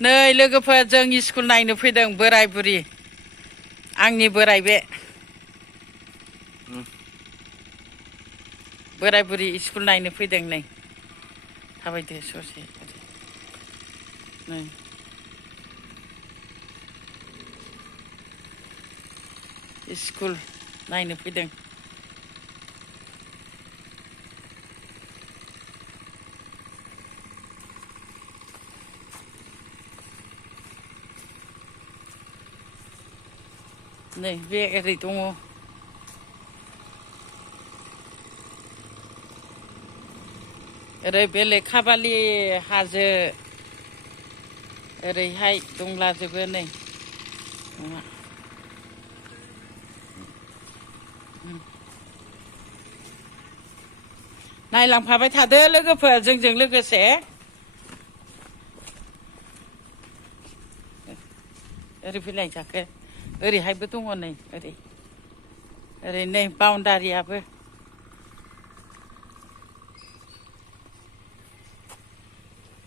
नै लोगोफोर जों स्कुल नायनो फैदों बोराय बुरि आंनि बोराय बे बोराय बुरि स्कुल नायनो फैदों नै थाबायदो ससे नै स्कुल नायनो फैदों नै बे ओरै दङ ओरै बे लेखाबालि हाजो ओरैहाय दंलाजोबो नै नायलांफाबाय थादो लोगोफोर जोंजों लोगोसे ओरै फैलाय जाखो ओरैहायबो दङ नै ओरै नै बाउन्डारियाबो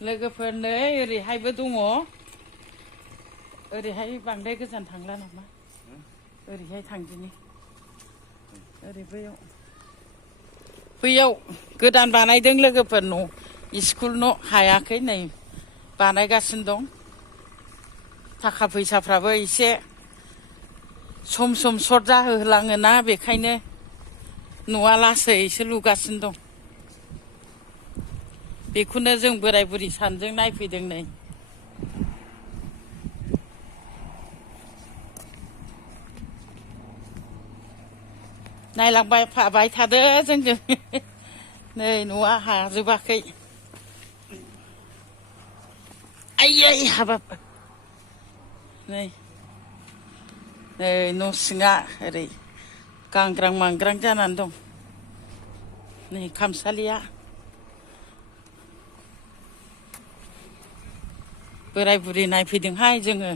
लोगोफोर नै ओरैहायबो दङ ओरैहाय बांद्राय गोजान थांला नामा ओरैहाय थांदिनि ओरै बैयाव गोदान बानायदों लोगोफोर न' स्कुल न' हायाखै नै बानायगासिनो दं थाखा फैसाफ्राबो एसे सम सम सर्ट जाहोलाङोना बेखायनो न'आ लासैसो लुगासिनो दं बेखौनो जों बोराय बुरि सानैजों नायफैदों नै नायलांबाय फाबाय थादो जोंजों नै न'आ हाजोबाखै आयै हाबाब नै न' सिङा ओरै गांग्रां मांग्रां जानानै दं नै खामसालिया बोराय बुरि नायफैदोंहाय जोङो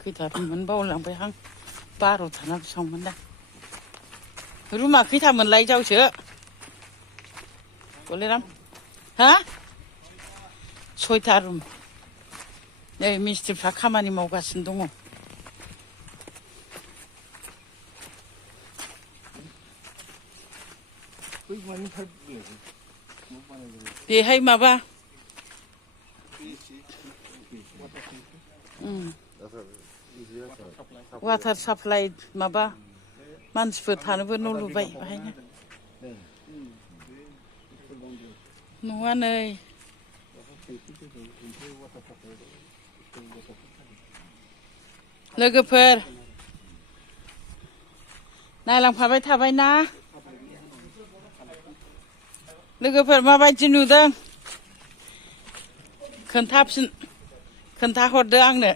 खैथामोन बावलांबाय आं 12था ना बेसेबांमोन दा रुमा खैथामोनलाय जावसो बलेराम हा 6था रुम नै मिस्ट्रिफ्रा खामानि मावगासिनो दङ बेहाय माबा वाटार साप्लाइ माबा मानसिफोर थानोबो न' लुबाय बेहायनो न'आ नै लोगोफोर नायलांफाबाय थाबायना लोगोफोर माबायदि नुदों खोन्थाहरदो आंनो